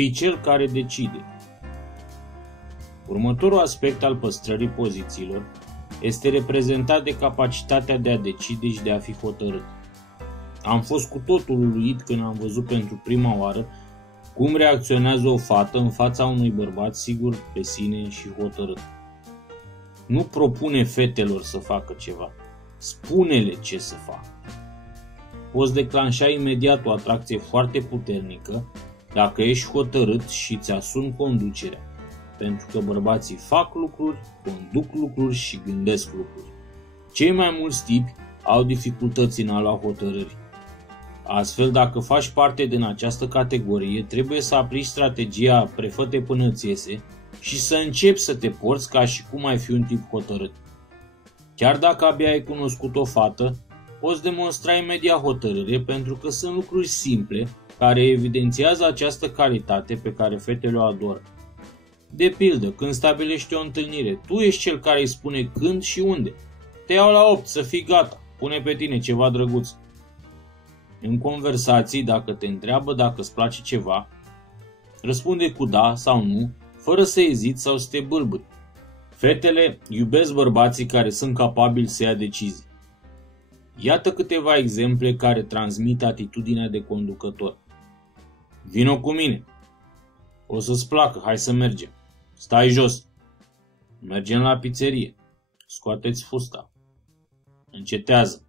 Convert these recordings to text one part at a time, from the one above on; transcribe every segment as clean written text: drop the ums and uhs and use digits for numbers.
Fii cel care decide. Următorul aspect al păstrării pozițiilor este reprezentat de capacitatea de a decide și de a fi hotărât. Am fost cu totul uluit când am văzut pentru prima oară cum reacționează o fată în fața unui bărbat sigur pe sine și hotărât. Nu propune fetelor să facă ceva, spune-le ce să facă. Poți declanșa imediat o atracție foarte puternică dacă ești hotărât și îți asumi conducerea, pentru că bărbații fac lucruri, conduc lucruri și gândesc lucruri. Cei mai mulți tipi au dificultăți în a lua hotărâri. Astfel, dacă faci parte din această categorie, trebuie să aplici strategia prefă-te până ți iese și să începi să te porți ca și cum ai fi un tip hotărât. Chiar dacă abia ai cunoscut o fată, poți demonstra imediat hotărâre pentru că sunt lucruri simple care evidențiază această calitate pe care fetele o adoră. De pildă, când stabilești o întâlnire, tu ești cel care îi spune când și unde. Te iau la 8, să fii gata, pune pe tine ceva drăguț. În conversații, dacă te întreabă dacă îți place ceva, răspunde cu da sau nu, fără să eziți sau să te bâlbâi. Fetele iubesc bărbații care sunt capabili să ia decizii. Iată câteva exemple care transmit atitudinea de conducător. Vino cu mine. O să-ți placă, hai să mergem. Stai jos. Mergem la pizzerie. Scoateți fusta. Încetează.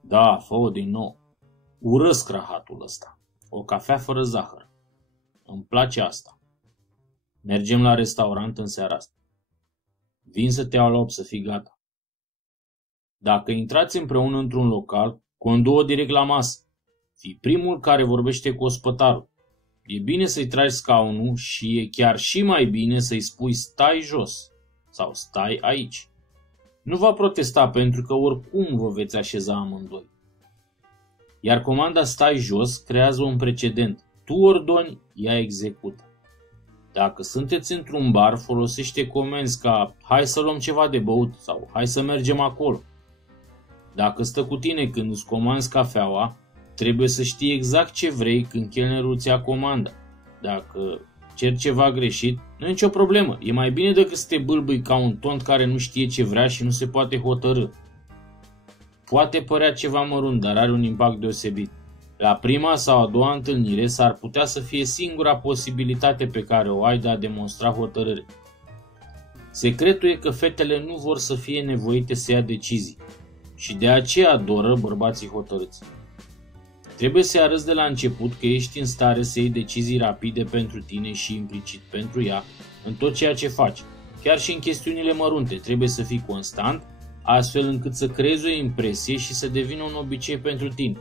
Da, fă-o din nou. Urăsc rahatul ăsta. O cafea fără zahăr. Îmi place asta. Mergem la restaurant în seara asta. Vin să te iau la 8 să fii gata. Dacă intrați împreună într-un local, condu-o direct la masă. Fii primul care vorbește cu ospătarul. E bine să-i tragi scaunul și e chiar și mai bine să-i spui stai jos sau stai aici. Nu va protesta pentru că oricum vă veți așeza amândoi. Iar comanda stai jos creează un precedent. Tu ordoni, ea execută. Dacă sunteți într-un bar, folosește comenzi ca hai să luăm ceva de băut sau hai să mergem acolo. Dacă stă cu tine când îți comanzi cafeaua, trebuie să știi exact ce vrei când chelnerul îți ia comanda. Dacă ceri ceva greșit, nu e nicio problemă. E mai bine decât să te bâlbâi ca un tont care nu știe ce vrea și nu se poate hotărî. Poate părea ceva mărunt, dar are un impact deosebit. La prima sau a doua întâlnire s-ar putea să fie singura posibilitate pe care o ai de a demonstra hotărâre. Secretul e că fetele nu vor să fie nevoite să ia decizii și de aceea adoră bărbații hotărâți. Trebuie să arăți de la început că ești în stare să iei decizii rapide pentru tine și implicit pentru ea în tot ceea ce faci. Chiar și în chestiunile mărunte trebuie să fii constant, astfel încât să creezi o impresie și să devină un obicei pentru tine.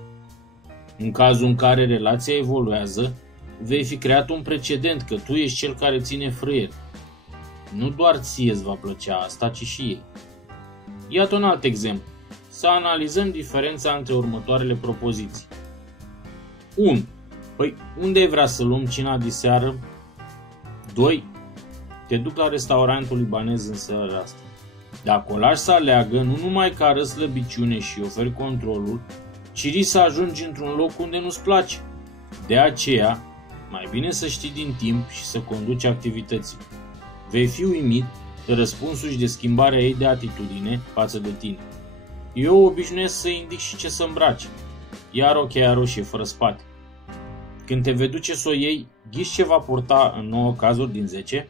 În cazul în care relația evoluează, vei fi creat un precedent că tu ești cel care ține frâier. Nu doar ție îți va plăcea asta, ci și ei. Iată un alt exemplu. Să analizăm diferența între următoarele propoziții. 1. Păi, unde ai vrea să luăm cina diseară? 2. Te duc la restaurantul libanez în seara asta. Dacă o lași să aleagă, nu numai că arăți slăbiciune și oferi controlul, ci risci să ajungi într-un loc unde nu-ți place. De aceea, mai bine să știi din timp și să conduci activitățile. Vei fi uimit de răspunsul și de schimbarea ei de atitudine față de tine. Eu obișnuiesc să indic și ce să îmbraci. Ia rochia roșie fără spate. Când te vei duce să o iei, ghiși ce va purta în 9 cazuri din 10?